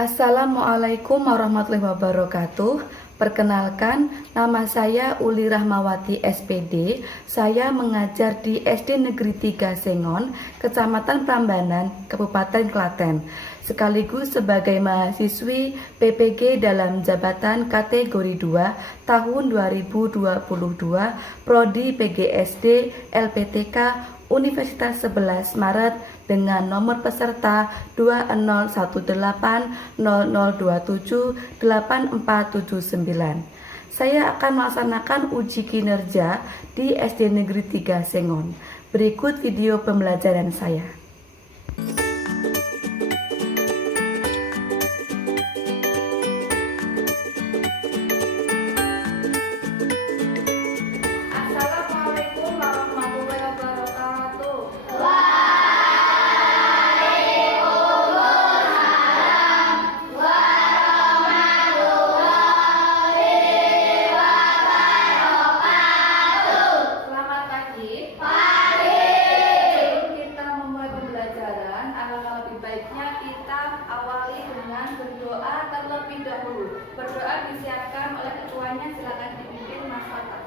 Assalamualaikum warahmatullahi wabarakatuh. Perkenalkan, nama saya Uli Rahmawati SPD. Saya mengajar di SD Negeri 3 Sengon, Kecamatan Prambanan, Kabupaten Klaten. Sekaligus sebagai mahasiswi PPG dalam jabatan kategori 2 tahun 2022 Prodi PGSD LPTK Universitas 11 Maret dengan nomor peserta 201100278479. Saya akan melaksanakan uji kinerja di SD Negeri 3 Sengon. Berikut video pembelajaran saya. Assalamualaikum warahmatullahi wabarakatuh. Selamat pagi. Sebelum kita memulai pembelajaran, alangkah lebih baiknya kita awali dengan berdoa terlebih dahulu. Berdoa disiapkan oleh ketuanya, silakan dipimpin Mas Fata.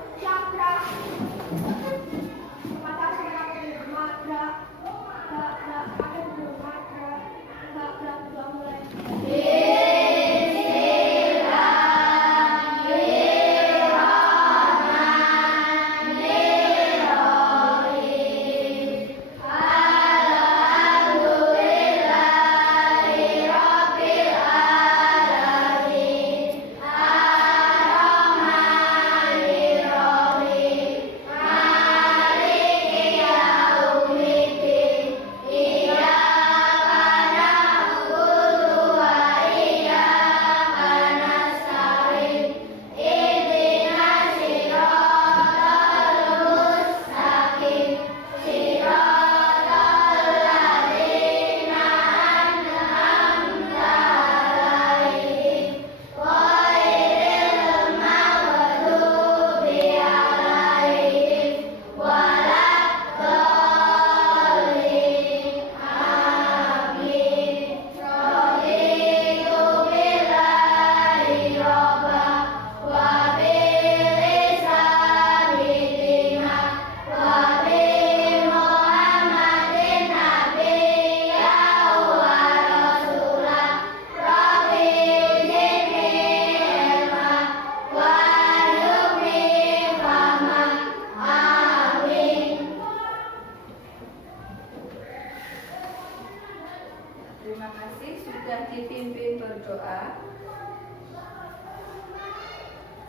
Terima kasih sudah dipimpin berdoa.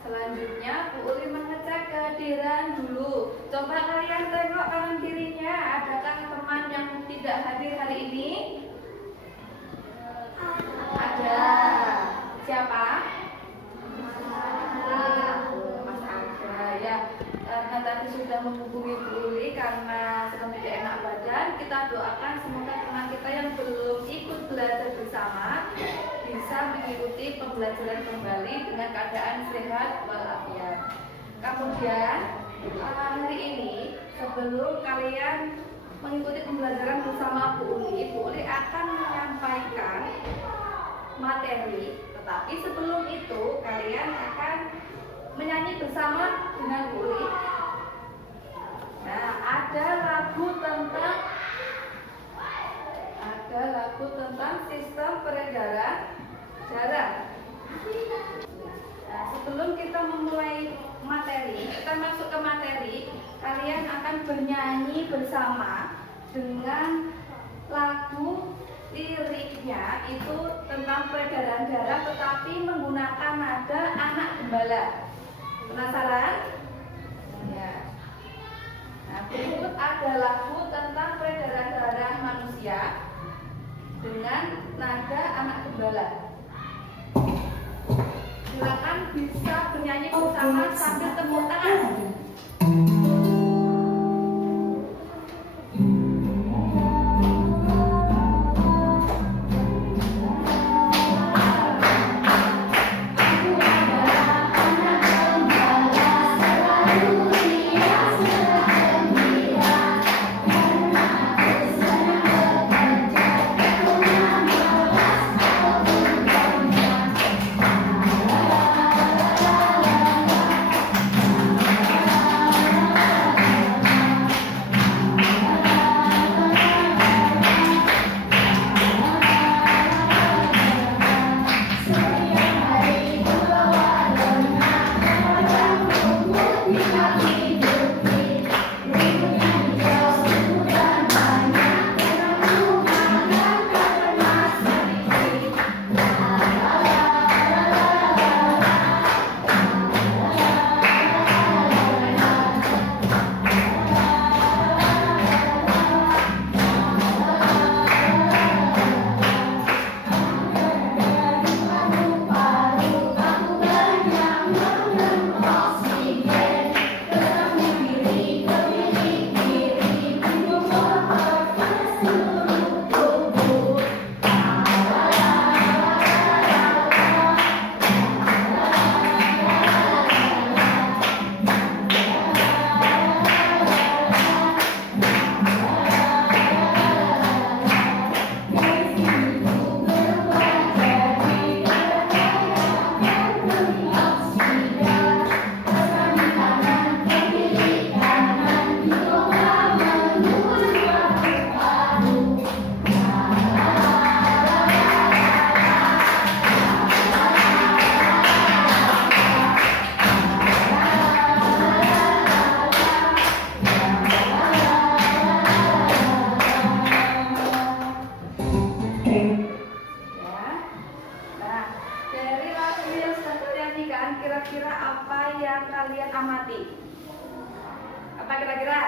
Selanjutnya Bu Uli mengecek kehadiran dulu. Coba kalian tengok kanan kirinya, adakah teman yang tidak hadir hari ini? Ada. Siapa? Mas Aga ya. Karena tadi sudah menghubungi Bu Uli karena sedang tidak enak badan, kita doakan semoga teman kita yang belum ikut belajar bersama bisa mengikuti pembelajaran kembali dengan keadaan sehat walafiat. Kemudian hari ini sebelum kalian mengikuti pembelajaran bersama Bu Uli akan menyampaikan materi, tetapi sebelum itu kalian akan menyanyi bersama dengan Bu Uli. Nah, ada lagu tentang sistem peredaran darah. Nah, sebelum kita memulai materi, kita masuk ke materi, kalian akan bernyanyi bersama dengan lagu liriknya itu tentang peredaran darah tetapi menggunakan nada anak gembala. Penasaran? Ya. Nah, berikut ada lagu tentang peredaran darah manusia dengan nada anak gembala. Silakan bisa bernyanyi bersama sambil tepuk tangan. kira-kira apa yang kalian amati? Apa kira-kira?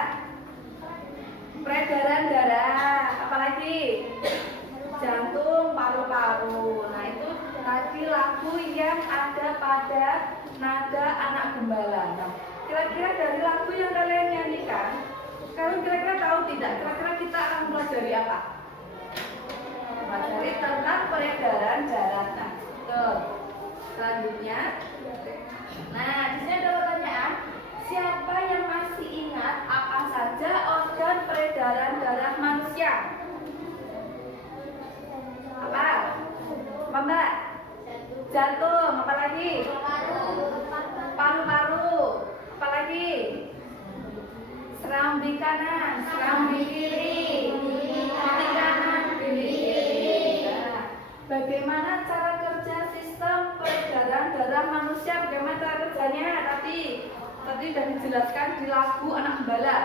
Peredaran darah, apalagi? Jantung, paru-paru. Nah itu tadi lagu yang ada pada nada anak gembala. Nah, kira-kira dari lagu yang kalian nyanyikan, kalian kira-kira tahu tidak? Kira-kira kita akan pelajari apa? Pelajari tentang peredaran darah. Nah, tuh. Selanjutnya, nah di sini ada pertanyaan. Siapa yang masih ingat apa saja organ peredaran darah manusia? Apa? Apa Mbak? Jantung, apa lagi? Paru-paru, apa lagi? Serambi kanan, serambi kiri, hati kanan, kiri kiri. Nah, bagaimana cara kerja sistem peredaran darah manusia? Bagaimana cara kerjanya? Tadi sudah dijelaskan di lagu anak gembala.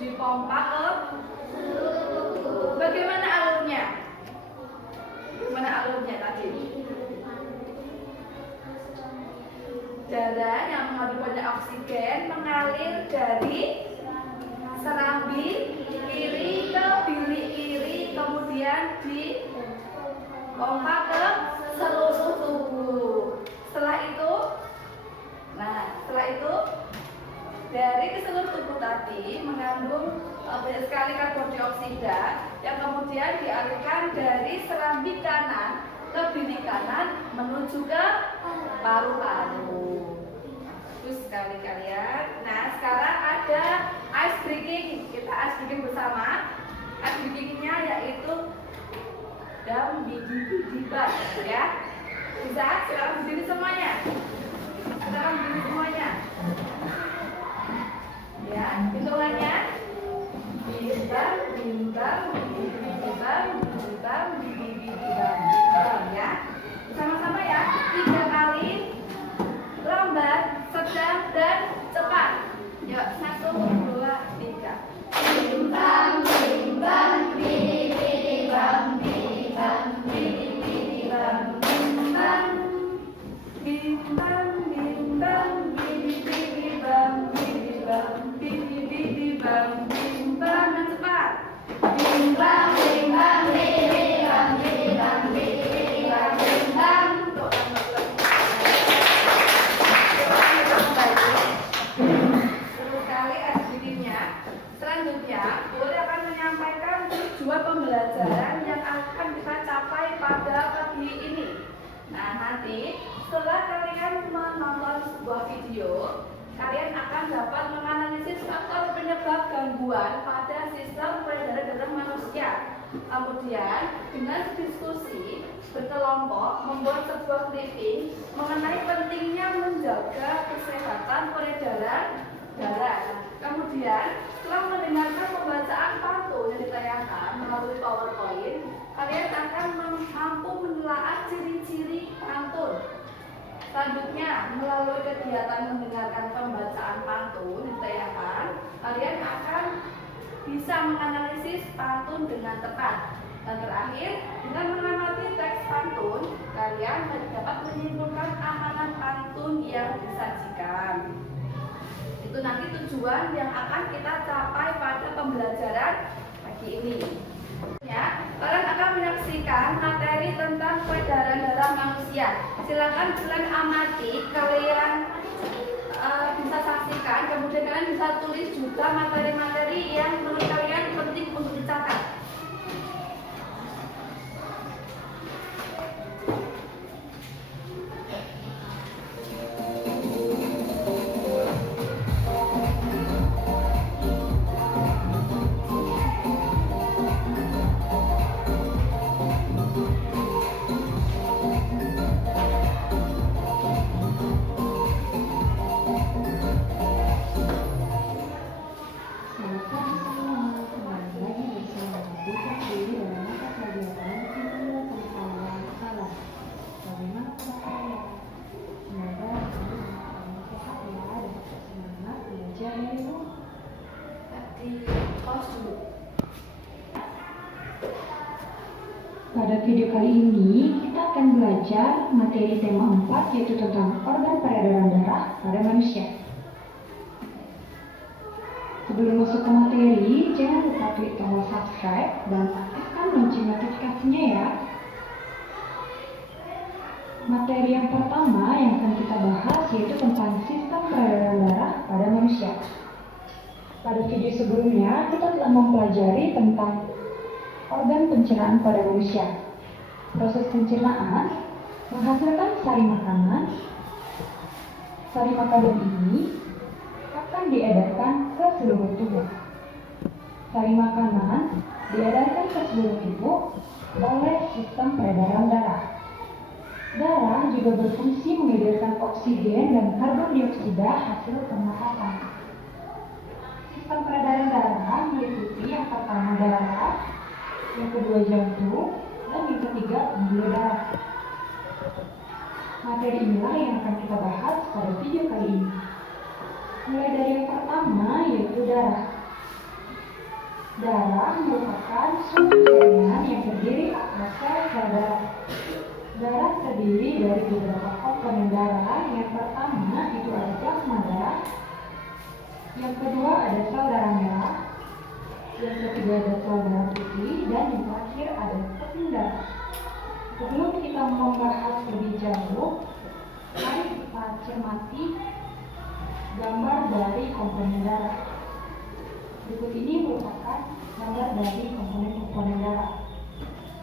Dipompa ke. Bagaimana alurnya? Bagaimana alurnya tadi? Darah yang mengandung banyak oksigen mengalir dari serambi kiri ke bilik kiri, kemudian dipompa ke seluruh tubuh. Setelah itu dari ke seluruh tubuh tadi mengandung banyak sekali karbon dioksida yang kemudian dialirkan dari serambi kanan ke bilik kanan menuju ke paru-paru. Terus sekali kalian. Nah sekarang ada ice breaking. Kita ice breaking bersama. Ice breakingnya yaitu dam bidi bang, ya. Bisa? Sekarang berdiri semuanya. Sekarang berdiri semuanya. Ya, hitungannya bimbang, bimbang, bimbang, bimbang, bimbang, ya. Sama-sama ya, 3 kali lambat, sedang, dan cepat. Yuk, 1, 2, 3. Bimbang, bimbang, bimbang, bimbang, bimbang, bimbang, bimbang, bimbang, bimbang, bimbang, bimbang, bimbang, dan cepat. Bimbang, bimbang, bimbang, bimbang, bimbang, bimbang. Terus kali SBD-nya. Selanjutnya, Guru akan menyampaikan tujuan pembelajaran yang akan kita capai pada pagi ini. Nah, nanti setelah kalian menonton sebuah video, kalian akan dapat menganalisis faktor penyebab gangguan pada sistem peredaran darah manusia. Kemudian, dengan diskusi berkelompok membuat sebuah clipping mengenai pentingnya menjaga kesehatan peredaran darah. Kemudian, setelah mendengarkan pembacaan pantun yang ditayangkan melalui PowerPoint, kalian akan mampu menelaah ciri-ciri pantun. Selanjutnya, melalui kegiatan mendengarkan pembacaan pantun yang ditayangkan, kalian akan bisa menganalisis pantun dengan tepat. Dan terakhir, dengan mengamati teks pantun, kalian dapat menyimpulkan amanan pantun yang disajikan. Itu nanti tujuan yang akan kita capai pada pembelajaran pagi ini. Ya, kalian akan menyaksikan materi tentang peredaran darah manusia. Silakan kalian amati, kalian bisa saksikan, kemudian kalian bisa tulis juga materi-materi yang menurut kalian penting untuk dicatat. Pada video kali ini, kita akan belajar materi tema 4, yaitu tentang organ peredaran darah pada manusia. Sebelum masuk ke materi, jangan lupa klik tombol subscribe dan aktifkan lonceng notifikasinya ya. Materi yang pertama yang akan kita bahas yaitu tentang sistem peredaran darah pada manusia. Pada video sebelumnya, kita telah mempelajari tentang organ pencernaan pada manusia. Proses pencernaan menghasilkan sari makanan. Sari makanan ini akan diedarkan ke seluruh tubuh. Sari makanan diedarkan ke seluruh tubuh oleh sistem peredaran darah. Darah juga berfungsi mengedarkan oksigen dan karbon dioksida hasil pernapasan. Sistem peredaran darah meliputi yang pertama darah, yang kedua jantung, dan yang ketiga pembuluh darah. Materi inilah yang akan kita bahas pada video kali ini. Mulai dari yang pertama yaitu darah. Darah merupakan suatu jaringan yang terdiri atas sel-sel darah. Darah terdiri dari beberapa komponen darah. Yang pertama itu ada plasma darah. Yang kedua ada sel darah merah. Yang ketiga ada sel darah putih, dan yang terakhir ada plasma darah. Sebelum kita membahas lebih jauh, mari kita cermati gambar dari komponen darah. Berikut ini merupakan gambar dari komponen darah.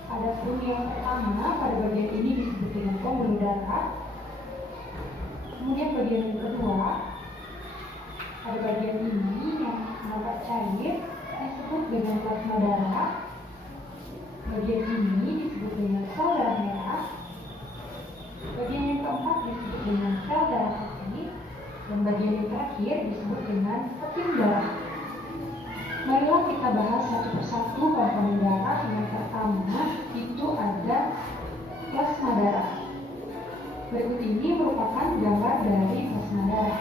Adapun yang pertama, pada bagian ini disebut dengan pembuluh darah. Kemudian bagian yang kedua, pada bagian ini yang nampak cair disebut dengan plasma darah. Bagian ini disebut dengan sel darah merah. Bagian yang keempat disebut dengan sel darah putih. Dan bagian yang terakhir disebut dengan pepin darah. Marilah kita bahas satu persatu komponen darah. Yang pertama itu ada plasma darah. Berikut ini merupakan gambar dari plasma darah.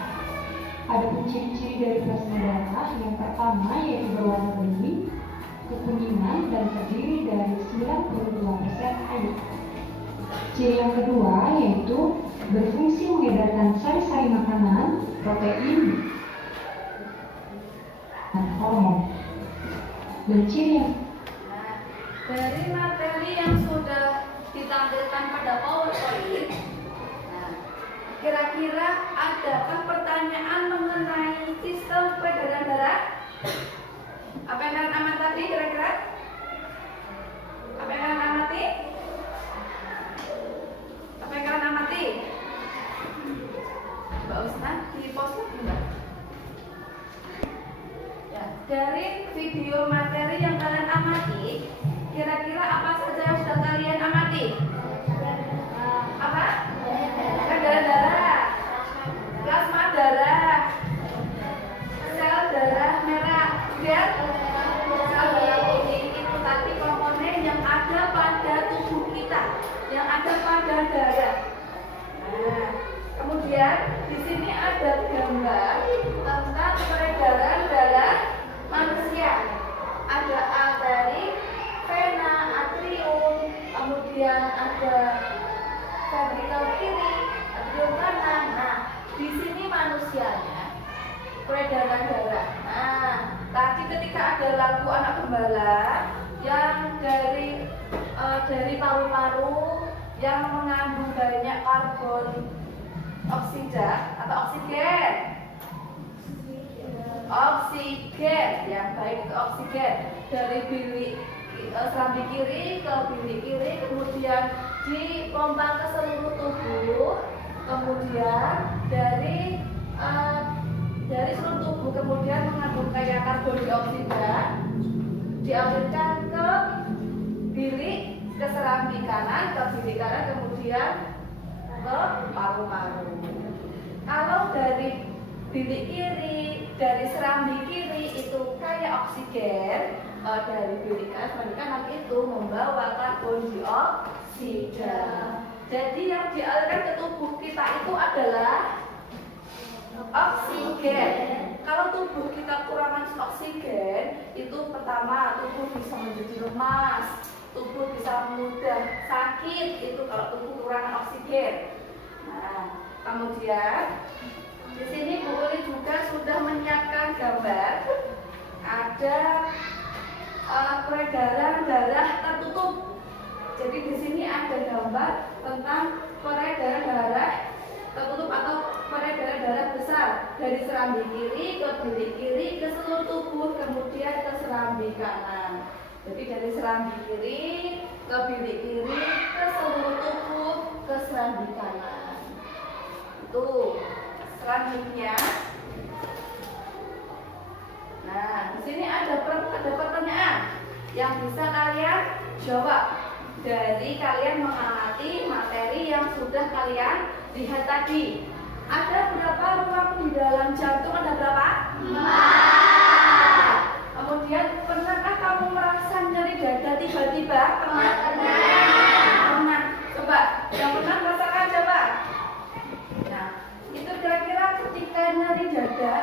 Ada ciri-ciri dari plasma darah. Yang pertama yaitu berwarna bening, kekuningan, dan terdiri dari 92% air. Ciri yang kedua yaitu berfungsi mengedarkan sari-sari makanan, protein, dan hormon. Dan ciri yang dari materi yang sudah ditampilkan pada PowerPoint, kira-kira adakah pertanyaan mengenai sistem peredaran darah? Apa yang kalian amati kira-kira? Apa yang kalian amati? Apa yang kalian amati? Mbak Usna, di pause enggak? Ya, dari video materi yang kalian amati, kira-kira apa saja yang sudah kalian amati? Apa? Peredaran darah, plasma darah, sel darah merah, dan sel darah putih. Itu tadi komponen yang ada pada tubuh kita, yang ada pada darah. Nah, kemudian di sini ada gambar tentang peredaran darah manusia. Ada arteri, vena, atrium, kemudian ada ventrikel kiri, atrium kanan. Nah, di sini manusianya peredaran darah. Nah, tadi ketika ada lagu anak gembala yang dari paru-paru yang mengandung banyak karbon oksida atau oksigen yang baik itu oksigen dari bilik serambi kiri ke bilik kiri, kemudian dipompa ke seluruh tubuh, kemudian dari seluruh tubuh kemudian mengandung kayak karbon dioksida dialirkan ke bilik, ke serambi kanan, ke bilik kanan, kemudian ke paru-paru. Kalau dari bilik kiri, dari serambi kiri itu kayak oksigen, dari bilik kanan itu membawa karbon dioksida. Jadi yang dialirkan ke tubuh kita itu adalah oksigen. Kalau tubuh kita kurang oksigen, itu pertama tubuh bisa menjadi lemas, tubuh bisa mudah sakit itu kalau tubuh kekurangan oksigen. Nah, kemudian di sini Bu Uli juga sudah menyiapkan gambar ada peredaran darah tertutup. Jadi di sini ada gambar tentang peredaran darah tertutup atau peredaran darah besar dari serambi kiri ke bilik kiri ke seluruh tubuh kemudian ke serambi kanan. Jadi dari serambi kiri ke bilik kiri ke seluruh tubuh ke serambi kanan. Itu selanjutnya. Nah, di sini ada pertanyaan yang bisa kalian jawab dari kalian mengamati materi yang sudah kalian lihat tadi. Ada berapa ruang di dalam jantung? Ada berapa? 4. Kemudian pernahkah kamu merasa nyeri dada tiba-tiba? Pernah. Coba, yang pernah merasakan coba. Nah, itu kira-kira ketika nyeri dada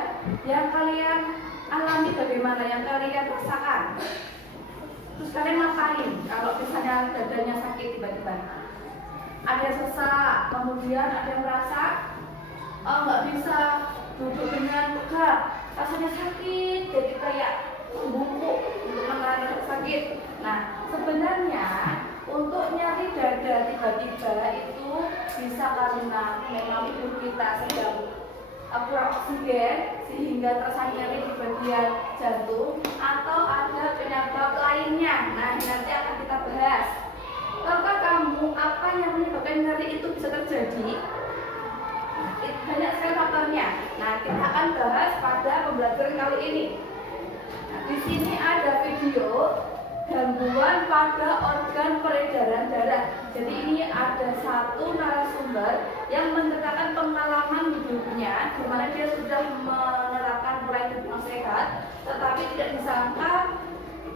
yang kalian alami bagaimana, yang kalian rasakan? Terus kalian ngapain kalau misalnya dadanya sakit tiba-tiba? Ada yang sesak, kemudian ada yang merasa nggak bisa duduk dengan tegak, rasanya sakit, jadi kayak membungkuk untuk menahan sakit. Nah, sebenarnya untuk nyari dada tiba-tiba itu bisa karena memang tubuh kita sedang kurang oksigen sehingga terasa nyeri di bagian jantung atau ada penyebab lainnya. Nah, nanti akan kita bahas. Tahukah kamu apa yang menyebabkan nyeri itu bisa terjadi? Banyak sekali faktornya. Nah, kita akan bahas pada pembelajaran kali ini. Nah, di sini ada video gangguan pada organ peredaran darah. Jadi ini ada satu narasumber yang menceritakan pengalaman hidupnya, di mana dia sudah menerapkan pola hidup yang sehat, tetapi tidak disangka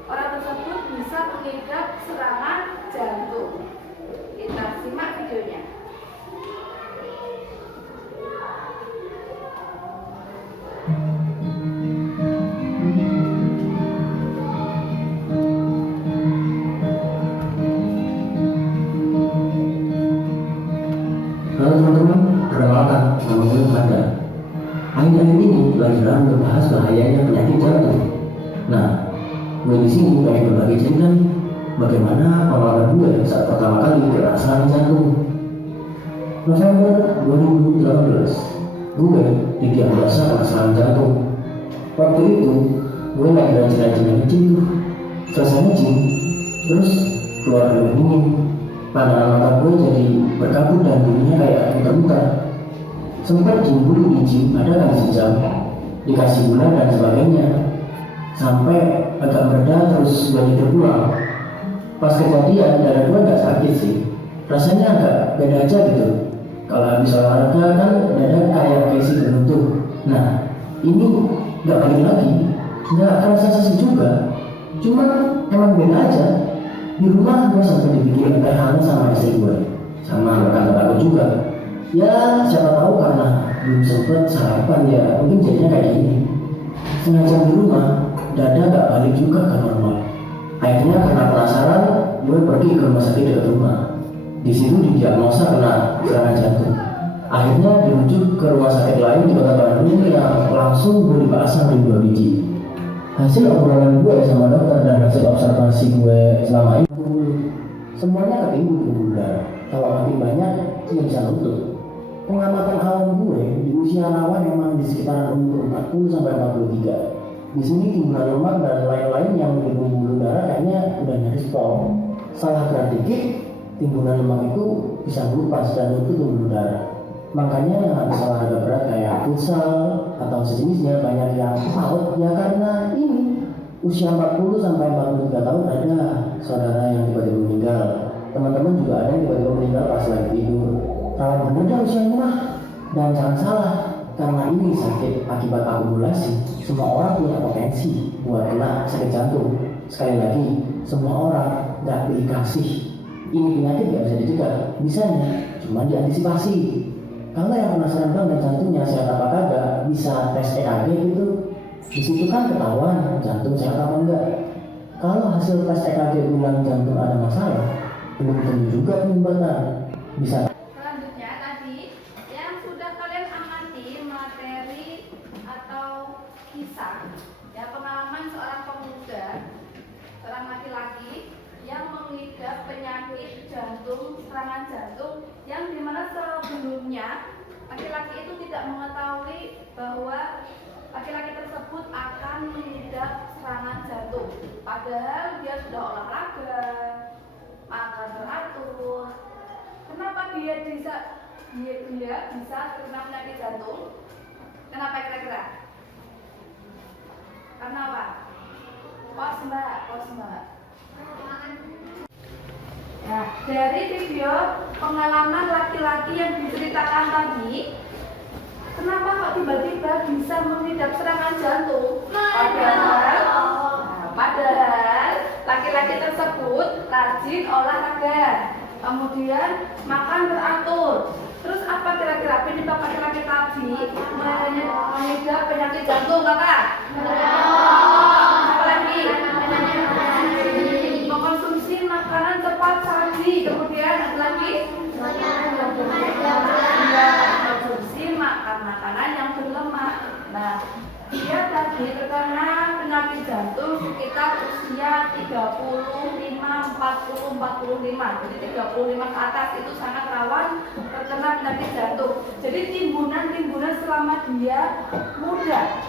orang tersebut bisa mengidap serangan jantung. Kita simak videonya. Halo teman-teman, perkenalkan, nama gue Fanda. Akhir-akhir ini lagi ramai membahas bahayanya penyakit jantung. Nah, gue di sini pengen berbagi cerita nih, bagaimana pengalaman gue saat pertama kali kena serangan jantung. November 2018, gue didiagnosa kena serangan jantung. Waktu itu, gue lagi rajin-rajin ngecing tuh. Selesai ngecing, terus keluar air dingin. Pandangan mata gue jadi berkabut dan dirinya kayak muter-muter. Sempat dulu di gym ada kan sejam, dikasih gula dan sebagainya. Sampai agak mereda terus gue tidur pulang. Pas kejadian dada gue gak sakit sih, rasanya agak beda aja gitu. Kalau habis olahraga kan dada kayak kesi beruntung. Nah, ini gak balik lagi, gak akan sensasi juga. Cuma emang beda aja. Di rumah gue sampai dibikin teh hangat sama istri gue, sama rekan-rekan gue juga. Ya siapa tahu karena belum sempet sarapan ya mungkin jadinya kayak gini. Setengah jam di rumah, dada gak balik juga ke normal. Akhirnya karena penasaran, gue pergi ke rumah sakit dekat rumah. Di situ didiagnosa kena serangan jantung. Akhirnya dirujuk ke rumah sakit lain di kota Bandung yang langsung gue dipasang di 2 biji. Hasil obrolan gue sama dokter dan hasil observasi gue selama ini, semuanya ketimbun pembuluh darah. Kalau makin banyak, tidak bisa nutup. Pengamatan awal gue di usia rawan memang di sekitaran umur 40 sampai 43. Di sini timbunan lemak dan lain-lain yang menimbun pembuluh darah kayaknya udah nyaris pol. Salah gerak dikit, timbunan lemak itu bisa melupas dan nutup pembuluh darah. Makanya habis olahraga berat kayak futsal atau sejenisnya banyak yang out ya karena ini usia 40 sampai 43 tahun ada saudara yang tiba-tiba meninggal. Teman-teman juga ada yang tiba-tiba meninggal pas lagi tidur. Rawan bener dah usianya mah. Dan jangan salah, karena ini sakit akibat akumulasi. Semua orang punya potensi buat kena sakit jantung. Sekali lagi, semua orang gak pilih kasih. Ini penyakit gak bisa dicegah, bisanya cuma diantisipasi. Kalau yang penasaran banget jantungnya sehat apa kagak, bisa tes EKG gitu. Di situ kan ketahuan jantung sehat apa enggak. kalau hasil tes EKG ulang jantung ada masalah, belum tentu juga penyebabnya. Bisa Selanjutnya tadi yang sudah kalian amati materi atau kisah ya pengalaman seorang pemuda, seorang laki-laki yang mengidap penyakit jantung, serangan jantung yang dimana sebelumnya laki-laki itu tidak mengetahui bahwa laki-laki tersebut akan mengidap serangan jantung. Padahal dia sudah olahraga, makan teratur. Kenapa dia bisa terkena penyakit jantung? Kenapa kira-kira? Karena apa? Pos mbak. Nah, dari video pengalaman laki-laki yang diceritakan tadi, kenapa kok tiba-tiba bisa mengidap serangan jantung? Padahal laki-laki tersebut rajin olahraga, kemudian makan teratur. Terus apa kira-kira penyebab laki-laki tadi mengidap penyakit jantung, kakak? Apa lagi? Mengkonsumsi makanan cepat saji, kemudian apa lagi? Mengkonsumsi makanan yang berlemak. Nah, dia tadi terkena penyakit jantung sekitar usia 35, 40, 45. Jadi 35 ke atas itu sangat rawan terkena penyakit jantung. Jadi timbunan selama dia muda.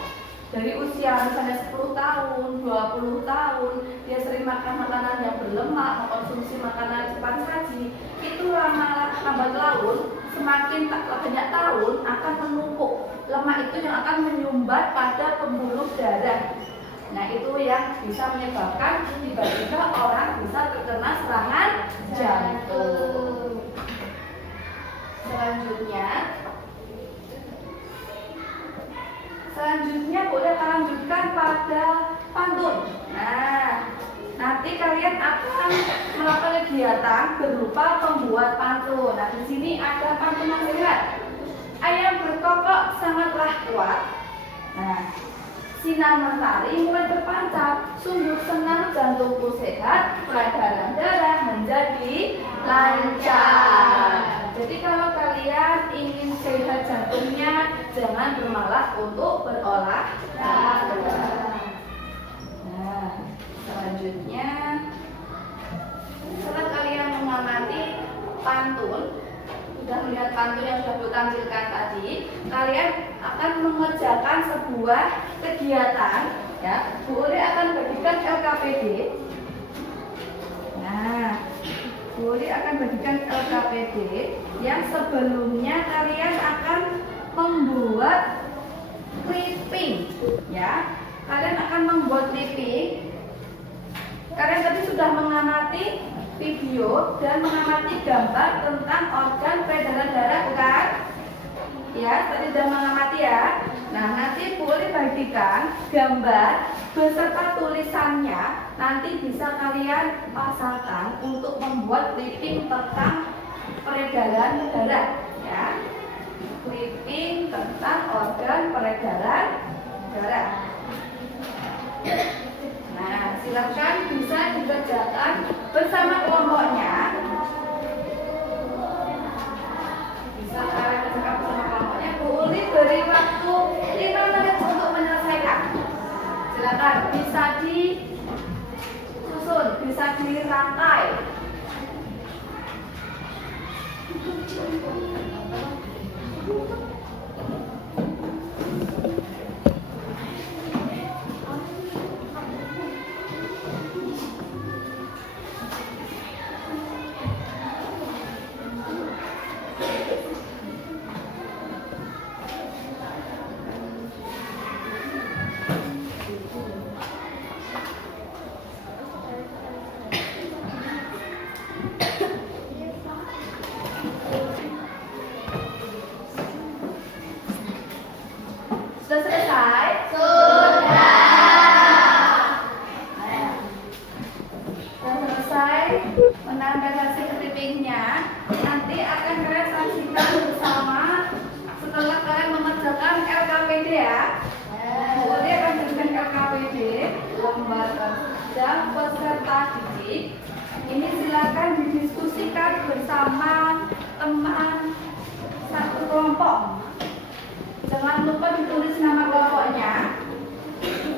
Dari usia misalnya 10 tahun, 20 tahun, dia sering makan makanan yang berlemak, mengkonsumsi makanan cepat saji, itu lambat laun semakin banyak tahun akan menumpuk. Lemak itu yang akan menyumbat pada pembuluh darah. Nah, itu yang bisa menyebabkan tiba-tiba orang bisa terkena serangan jantung. Selanjutnya boleh lanjutkan pada pantun. Nah, nanti kalian akan melakukan kegiatan berupa membuat pantun. Nah, di sini ada pantun nasihat. Ayam berkokok sangatlah kuat. Nah, sinar mentari mulai berpancar. Sungguh senang jantungku sehat, peredaran darah menjadi lancar. Jadi kalau kalian ingin sehat jantungnya, jangan bermalas untuk berolahraga. Nah, selanjutnya setelah kalian mengamati pantun, sudah melihat pantun yang sudah ditampilkan tadi, kalian akan mengerjakan sebuah kegiatan. Ya, Bu Uli akan bagikan LKPD. Nah, Bu Uli akan bagikan LKPD yang sebelumnya kalian akan membuat clipping. Ya, kalian akan membuat clipping. Kalian tadi sudah mengamati video dan mengamati gambar tentang organ peredaran darah, bukan? Ya, tadi sudah mengamati ya. Nah, nanti boleh bagikan gambar beserta tulisannya. Nanti bisa kalian pasangkan untuk membuat clipping tentang peredaran darah. Ya, clipping tentang organ peredaran darah. Nah, silakan bisa dikerjakan bersama kelompoknya. Bisa kalian kerjakan bersama kelompoknya. Bu Uli beri waktu 5 menit untuk menyelesaikan. Silakan bisa disusun, bisa dirangkai. Sudah selesai? Sudah selesai menambah hasil clippingnya. Nanti akan kalian saksikan bersama setelah kalian mengerjakan LKPD ya. Boleh akan jadikan LKPD lembar undang peserta didik. Ini silakan didiskusikan bersama teman satu kelompok. Jangan lupa ditulis nama kelompoknya.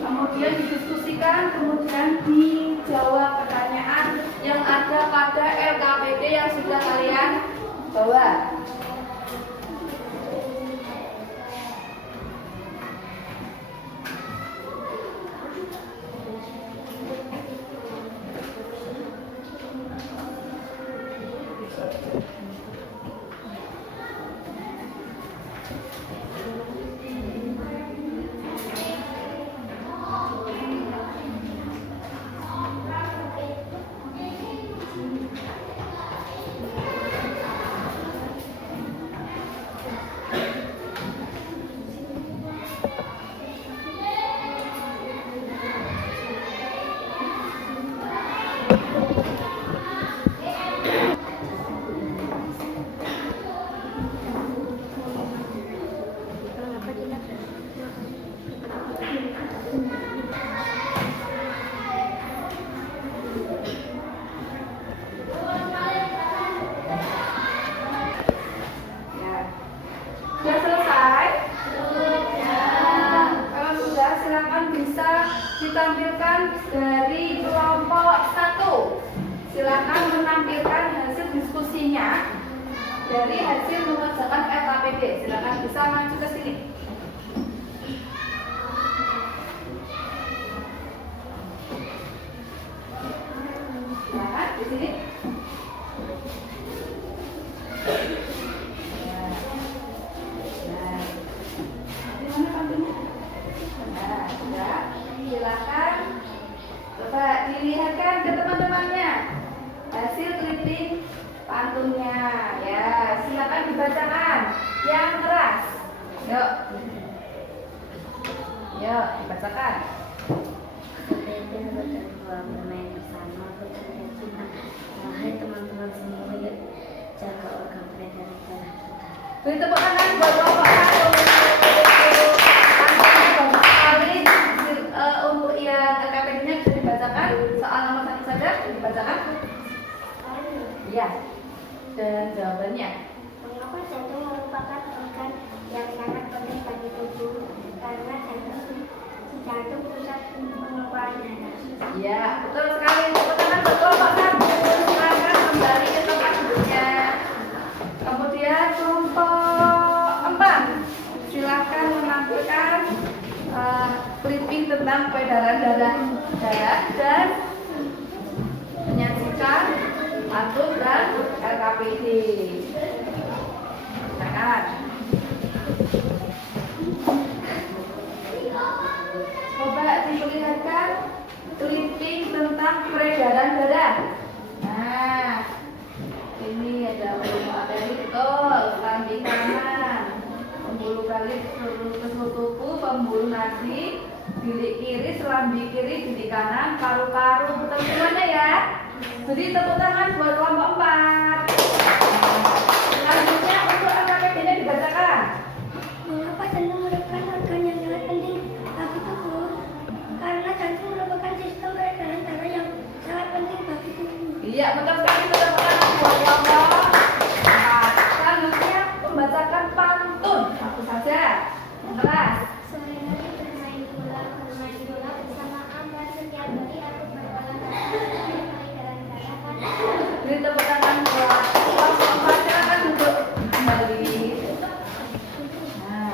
Kemudian didiskusikan, kemudian dijawab pertanyaan yang ada pada LKPD yang sudah kalian bawa. Sudah selesai? Kalau sudah, silakan bisa ditampilkan dari kelompok 1. Silakan menampilkan hasil diskusinya dari hasil mengerjakan LKPD. Silakan bisa maju ke sini. Silakan di sini. Silakan coba dilihatkan ke teman-temannya hasil clipping pantunnya. Ya, silakan dibacakan yang keras. Yuk, dibacakan. Bermain bersama Hai teman-teman semua, yuk jaga organ peredaran darah kita. Beri tepuk tangan buat Bapak Satu. Untuk yang LKPD-nya bisa dibacakan. Soal nomor 1 saja dibacakan. Iya. Dan jawabannya. Mengapa jantung merupakan organ yang sangat penting bagi tubuh? Karena jantung pusat pengeluaran darah. Iya, betul sekali. Tepuk tangan buat Bapak Satu. Silakan kembali ke tempat duduknya. Kemudian kelompok 4. Silakan menampilkan clipping tentang peredaran darah dan menyajikan pantun dan LKPD. Silakan. Coba diperlihatkan clipping tentang peredaran darah. Nah, ini ada pembuluh arteri, betul, kelambi kanan, pembuluh kali seluruh tubuh, pembuluh nadi, bilik kiri, selambi kiri, bilik kanan, paru-paru, betul semuanya ya. Jadi tepuk tangan buat kelompok 4. Selanjutnya untuk LKPD-nya dibacakan. Mengapa jantung merupakan organ yang sangat penting bagi tubuh? Karena jantung merupakan sistem peredaran darah yang sangat penting bagi tubuh. Iya, betul sekali, tepuk tangan buat kelompok 4. Selanjutnya membacakan pantun. Satu saja, yang keras. Sore hari bermain bola bersama Ambar. Setiap hari aku berolahraga peredaran darah pada Beri tepuk tangan buat kelompok 4. Silakan duduk kembali. Nah,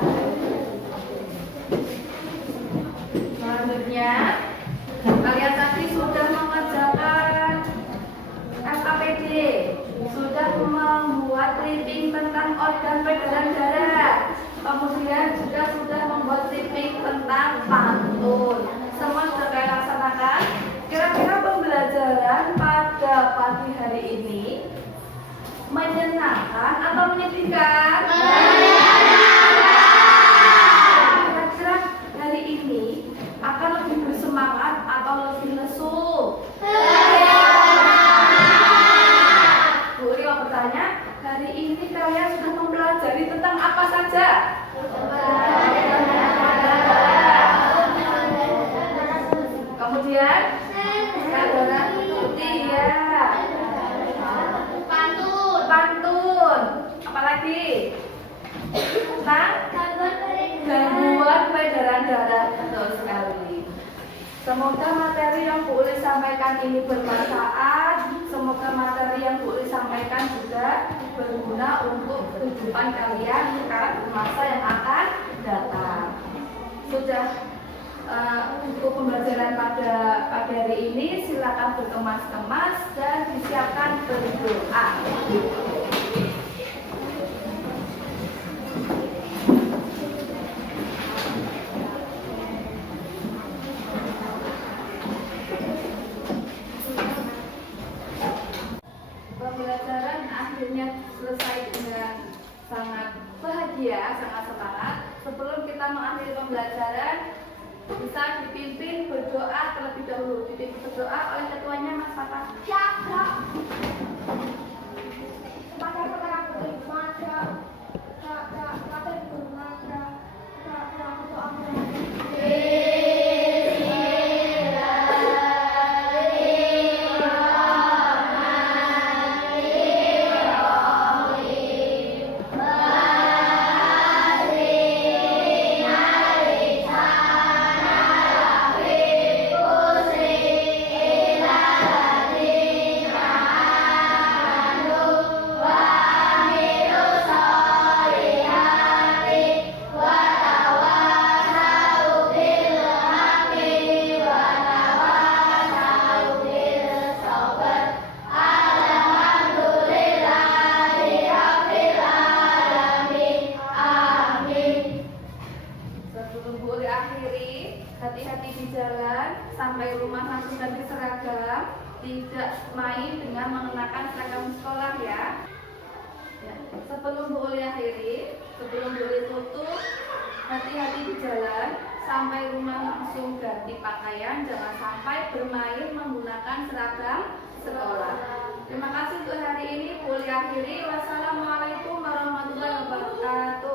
selanjutnya kalian tadi sudah mengerjakan LKPD, sudah membuat clipping tentang organ peredaran darah, kemudian juga sudah membuat clipping tentang pantun. Semua sudah kalian laksanakan. Kira-kira pembelajaran pada pagi hari ini menyenangkan atau menyedihkan? Kira-kira hari ini akan lebih bersemangat atau lebih lesu? Bu Uri mau bertanya, hari ini kalian sudah mempelajari tentang apa saja? Kemudian Semoga materi yang Bu Uli sampaikan ini bermanfaat. Semoga materi yang Bu Uli sampaikan juga berguna untuk kehidupan kalian sekarang di masa yang akan datang. Sudah untuk pembelajaran pada pagi hari ini, silakan berkemas-kemas dan disiapkan berdoa. Pembelajaran akhirnya selesai dengan sangat bahagia, sangat semangat. Sebelum kita mengakhiri pembelajaran, bisa dipimpin berdoa terlebih dahulu. Dipimpin berdoa oleh ketuanya Mas Fatah. Siap, Kak. Kepada saudara putri Mada, kepada ibu Mada, kepada ketua Sebelum Bu Uli akhiri, hati-hati di jalan, sampai rumah langsung ganti seragam, tidak main dengan mengenakan seragam sekolah ya. Sebelum Bu Uli akhiri, sebelum Bu Uli tutup, hati-hati di jalan, sampai rumah langsung ganti pakaian, jangan sampai bermain menggunakan seragam sekolah. Terima kasih untuk hari ini, Bu Uli akhiri. Wassalamualaikum warahmatullahi wabarakatuh.